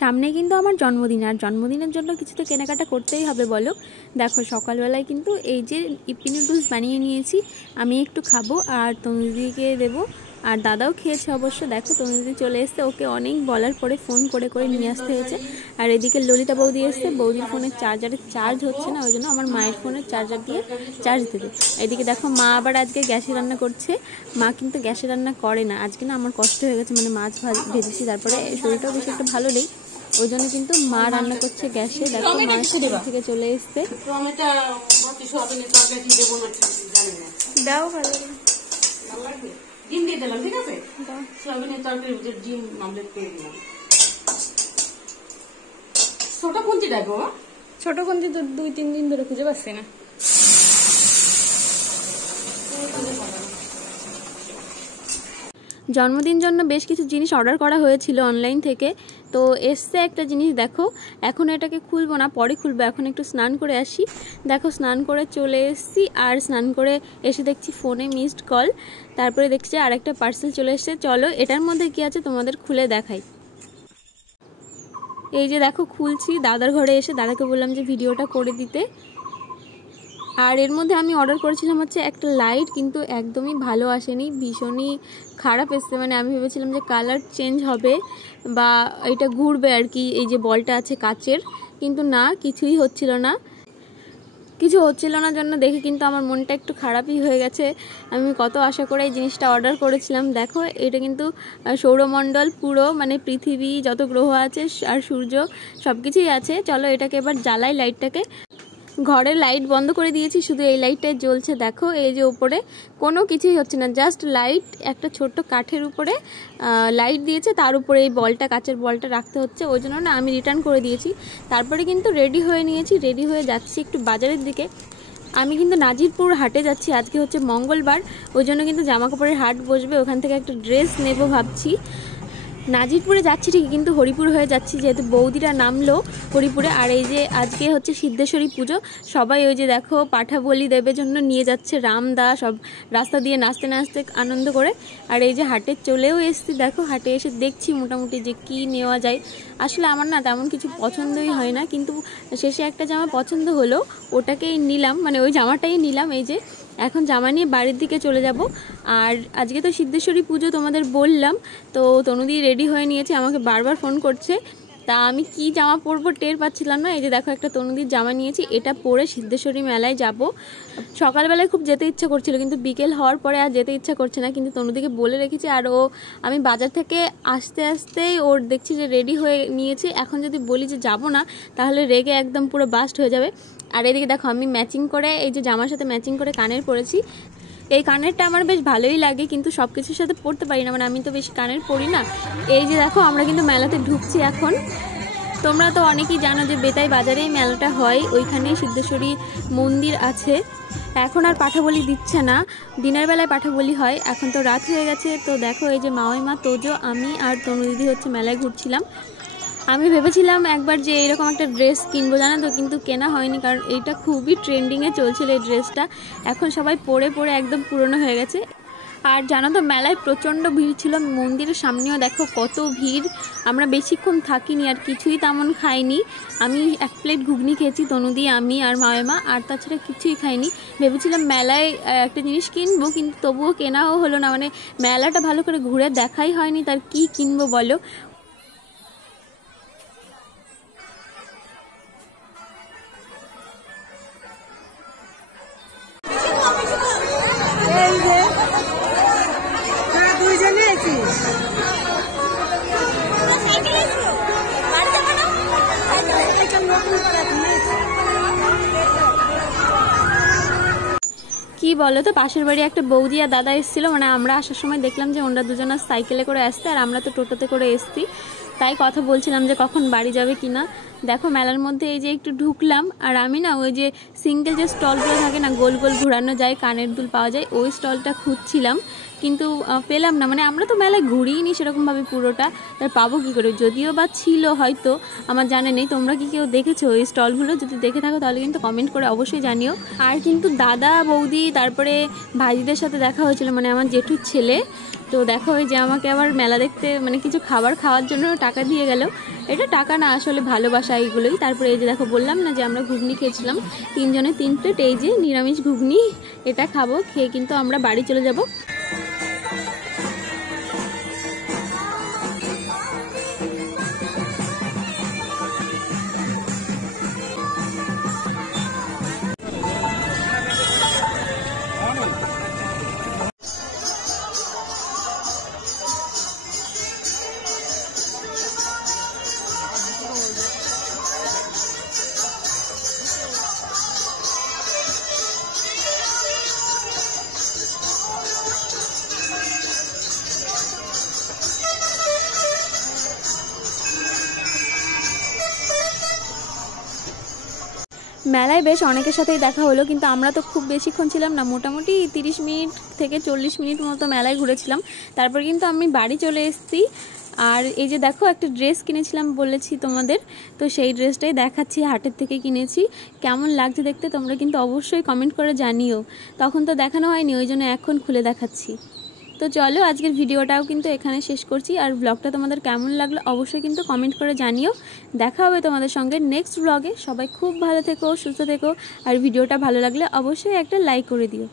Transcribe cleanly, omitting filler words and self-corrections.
সামনে কিন্তু আমার জন্মদিন, আর জন্মদিনের জন্য কিছু তো কেনাকাটা করতেই হবে বলো। দেখো সকালবেলায় কিন্তু এই যে ইপ্পি নুডলস বানিয়ে নিয়েছি, আমি একটু খাবো আর তনুদিকে দেবো, আর দাদাও খেয়েছে অবশ্য। দেখো তনুদি চলে এসছে, ওকে অনেক বলার পরে ফোন করে করে নিয়ে আসতে হয়েছে। আর এদিকে ললিতা বৌদি এসছে, বৌদির ফোনের চার্জারে চার্জ হচ্ছে না, ওই জন্য আমার মায়ের ফোনের চার্জার দিয়ে চার্জ দেবে। এদিকে দেখো মা আবার আজকে গ্যাসে রান্না করছে। মা কিন্তু গ্যাসে রান্না করে না আজকে, না আমার কষ্ট হয়ে গেছে, মানে মাছ ভেজেছি, তারপরে শরীরটাও বেশি একটা ভালো নেই, ওই জন্য কিন্তু মা রান্না করছে গ্যাসে। দেখো মা স্কুল থেকে চলে এসছে। দাও ভালো ডিম দিয়ে দিলাম, ঠিক আছে? সয়াবিনের তরকারির ভিতরে ডিম অমলেট দিয়ে দিলাম। ছোট কুঞ্চি ডাকবো, ছোট কুঞ্চি তো 2-3 দিন ধরে খুঁজে পাচ্ছি না। জন্মদিন জন্য বেশ কিছু জিনিস অর্ডার করা হয়েছিল অনলাইন থেকে, তো এসছে একটা জিনিস। দেখো এখন এটাকে খুলবো না, পরে খুলবো, এখন একটু স্নান করে আসি। দেখো স্নান করে চলে এসেছি, আর স্নান করে এসে দেখছি ফোনে মিসড কল, তারপরে দেখছি আর একটা পার্সেল চলে এসছে। চলো এটার মধ্যে কি আছে তোমাদের খুলে দেখাই। এই যে দেখো খুলছি, দাদার ঘরে এসে দাদাকে বললাম যে ভিডিওটা করে দিতে। আর এর মধ্যে আমি অর্ডার করেছিলাম হচ্ছে একটা লাইট, কিন্তু একদমই ভালো আসেনি, ভীষণই খারাপ এসছে। মানে আমি ভেবেছিলাম যে কালার চেঞ্জ হবে বা এটা ঘুরবে আর কি, এই যে বলটা আছে কাচের, কিন্তু না, কিছুই হচ্ছিল না। কিছু হচ্ছিল না জন্য দেখে কিন্তু আমার মনটা একটু খারাপই হয়ে গেছে। আমি কত আশা করে এই জিনিসটা অর্ডার করেছিলাম। দেখো এটা কিন্তু সৌরমণ্ডল পুরো, মানে পৃথিবী যত গ্রহ আছে আর সূর্য সব কিছুই আছে। চলো এটাকে এবার জ্বালাই লাইটটাকে। ঘরের লাইট বন্ধ করে দিয়েছি, শুধু এই লাইটটাই জ্বলছে। দেখো এই যে উপরে কোনো কিছুই হচ্ছে না, জাস্ট লাইট, একটা ছোট্ট কাঠের উপরে লাইট দিয়েছে, তার উপরে এই বলটা, কাচের বলটা রাখতে হচ্ছে, ওই জন্য না আমি রিটার্ন করে দিয়েছি। তারপরে কিন্তু রেডি হয়ে নিয়েছি, রেডি হয়ে যাচ্ছি একটু বাজারের দিকে। আমি কিন্তু নাজিরপুর হাটে যাচ্ছি, আজকে হচ্ছে মঙ্গলবার, ওই জন্য কিন্তু জামা কাপড়ের হাট বসবে, ওখান থেকে একটা ড্রেস নেব ভাবছি। নাজিরপুরে যাচ্ছি ঠিকই, কিন্তু হরিপুর হয়ে যাচ্ছি, যেহেতু বৌদিরা নামলো হরিপুরে। আর এই যে আজকে হচ্ছে সিদ্ধেশ্বরী পুজো, সবাই ওই যে দেখো পাঠা বলি দেবের জন্য নিয়ে যাচ্ছে, রামদা সব রাস্তা দিয়ে নাচতে নাচতে আনন্দ করে। আর এই যে হাটে চলেও এসছি, দেখো হাটে এসে দেখছি মোটামুটি যে কি নেওয়া যায়। আসলে আমার না তেমন কিছু পছন্দই হয় না, কিন্তু শেষে একটা জামা পছন্দ হলো, ওটাকেই নিলাম, মানে ওই জামাটাই নিলাম। এই যে এখন জামা নিয়ে বাড়ির দিকে চলে যাব। আর আজকে তো সিদ্ধেশ্বরী পুজো তোমাদের বললাম, তো তনুদি রেডি হয়ে নিয়েছে, আমাকে বারবার ফোন করছে, তা আমি কি জামা পরবো টের পাচ্ছিলাম না। এই যে দেখো একটা তনুদির জামা নিয়েছি, এটা পরে সিদ্ধেশ্বরী মেলায় যাব। সকালবেলায় খুব যেতে ইচ্ছা করছিল, কিন্তু বিকেল হওয়ার পরে আর যেতে ইচ্ছা করছে না, কিন্তু তনুদিকে বলে রেখেছি। আর ও আমি বাজার থেকে আসতে আসতেই ওর দেখছি যে রেডি হয়ে নিয়েছে, এখন যদি বলি যে যাব না তাহলে রেগে একদম পুরো বাস্ট হয়ে যাবে। আর এদিকে দেখো আমি ম্যাচিং করে, এই যে জামার সাথে ম্যাচিং করে কানের পরেছি। এই কানেরটা আমার বেশ ভালোই লাগে, কিন্তু সব কিছুর সাথে পরতে পারি না, মানে আমি তো বেশি কানের পরি না। এই যে দেখো আমরা কিন্তু মেলাতে ঢুকছি এখন। তোমরা তো অনেকেই জানো যে বেতাই বাজারেই মেলাটা হয়, ওইখানে সিদ্ধেশ্বরী মন্দির আছে। এখন আর পাঠাবলি দিচ্ছে না, দিনের বেলায় পাঠাবলি হয়, এখন তো রাত হয়ে গেছে। তো দেখো এই যে মাওয়াইমা, তোজো, আমি আর তনু দিদি হচ্ছে মেলায় ঘুরছিলাম। আমি ভেবেছিলাম একবার যে এরকম একটা ড্রেস কিনবো, জানো তো, কিন্তু কেনা হয়নি, কারণ এইটা খুবই ট্রেন্ডিংয়ে চলছিল এই ড্রেসটা, এখন সবাই পরে পরে একদম পুরনো হয়ে গেছে। আর জানো তো মেলায় প্রচণ্ড ভিড় ছিল, মন্দিরের সামনেও দেখো কত ভিড়। আমরা বেশিক্ষণ থাকিনি আর কিছুই তেমন খাইনি। আমি 1 প্লেট ঘুগনি খেয়েছি, তনুদি, আমি আর মায়েমা, আর তাছাড়া কিছুই খাইনি। ভেবেছিলাম মেলায় একটা জিনিস কিনবো, কিন্তু তবুও কেনাও হলো না, মানে মেলাটা ভালো করে ঘুরে দেখাই হয়নি, তার কি কিনবো বলো। কি বলো তো, পাশের বাড়ি একটা বৌদি আর দাদা এসেছিলো, মানে আমরা আসার সময় দেখলাম যে ওনারা দুজনা সাইকেলে করে আসতে, আর আমরা তো টোটোতে করে এসছি, তাই কথা বলছিলাম যে কখন বাড়ি যাবে কিনা। দেখো মেলার মধ্যে এই যে একটু ঢুকলাম, আর আমি না ওই যে সিঙ্গেল যে স্টলগুলো থাকে না, গোল গোল ঘোরানো যায়, কানের দুল পাওয়া যায়, ওই স্টলটা খুঁজছিলাম, কিন্তু পেলাম না। মানে আমরা তো মেলায় ঘুরিনি সেরকমভাবে পুরোটা, তার পাবো কী করে, যদিও বা ছিল হয়তো, আমার জানা নেই। তোমরা কি কেউ দেখেছো ওই স্টলগুলো? যদি দেখে থাকো তাহলে কিন্তু কমেন্ট করে অবশ্যই জানিও। আর কিন্তু দাদা, বৌদি, তারপরে ভাইদের সাথে দেখা হয়েছিল, মানে আমার জেঠুর ছেলে। তো দেখো ওই যে আমাকে আবার মেলা দেখতে, মানে কিছু খাবার খাওয়ার জন্য টাকা দিয়ে গেল। এটা টাকা না, আসলে ভালোবাসা এইগুলোই। তারপরে এই যে দেখো বললাম না যে আমরা ঘুগনি খেয়েছিলাম 3 জনে 3 প্লেট, এই যে নিরামিষ ঘুগনি, এটা খাবো, খেয়ে কিন্তু আমরা বাড়ি চলে যাব। মেলায় বেশ অনেকের সাথেই দেখা হলো, কিন্তু আমরা তো খুব বেশিক্ষণ ছিলাম না, মোটামুটি 30 মিনিট থেকে 40 মিনিট মতো মেলায় ঘুরেছিলাম। তারপর কিন্তু আমি বাড়ি চলে এসেছি। আর এই যে দেখো একটা ড্রেস কিনেছিলাম বলেছি তোমাদের, তো সেই ড্রেসটাই দেখাচ্ছি, হাটের থেকে কিনেছি। কেমন লাগছে দেখতে তোমরা কিন্তু অবশ্যই কমেন্ট করে জানিও। তখন তো দেখানো হয়নি, ওই জন্য এখন খুলে দেখাচ্ছি। তো চলো আজকের ভিডিওটাও কিন্তু এখানে শেষ করছি। আর ব্লগটা তোমাদের কেমন লাগলো অবশ্যই কিন্তু কমেন্ট করে জানিও। দেখা হবে তোমাদের সঙ্গে নেক্সট ব্লগে। সবাই খুব ভালো থেকো, সুস্থ থেকো। আর ভিডিওটা ভালো লাগলে অবশ্যই একটা লাইক করে দিও।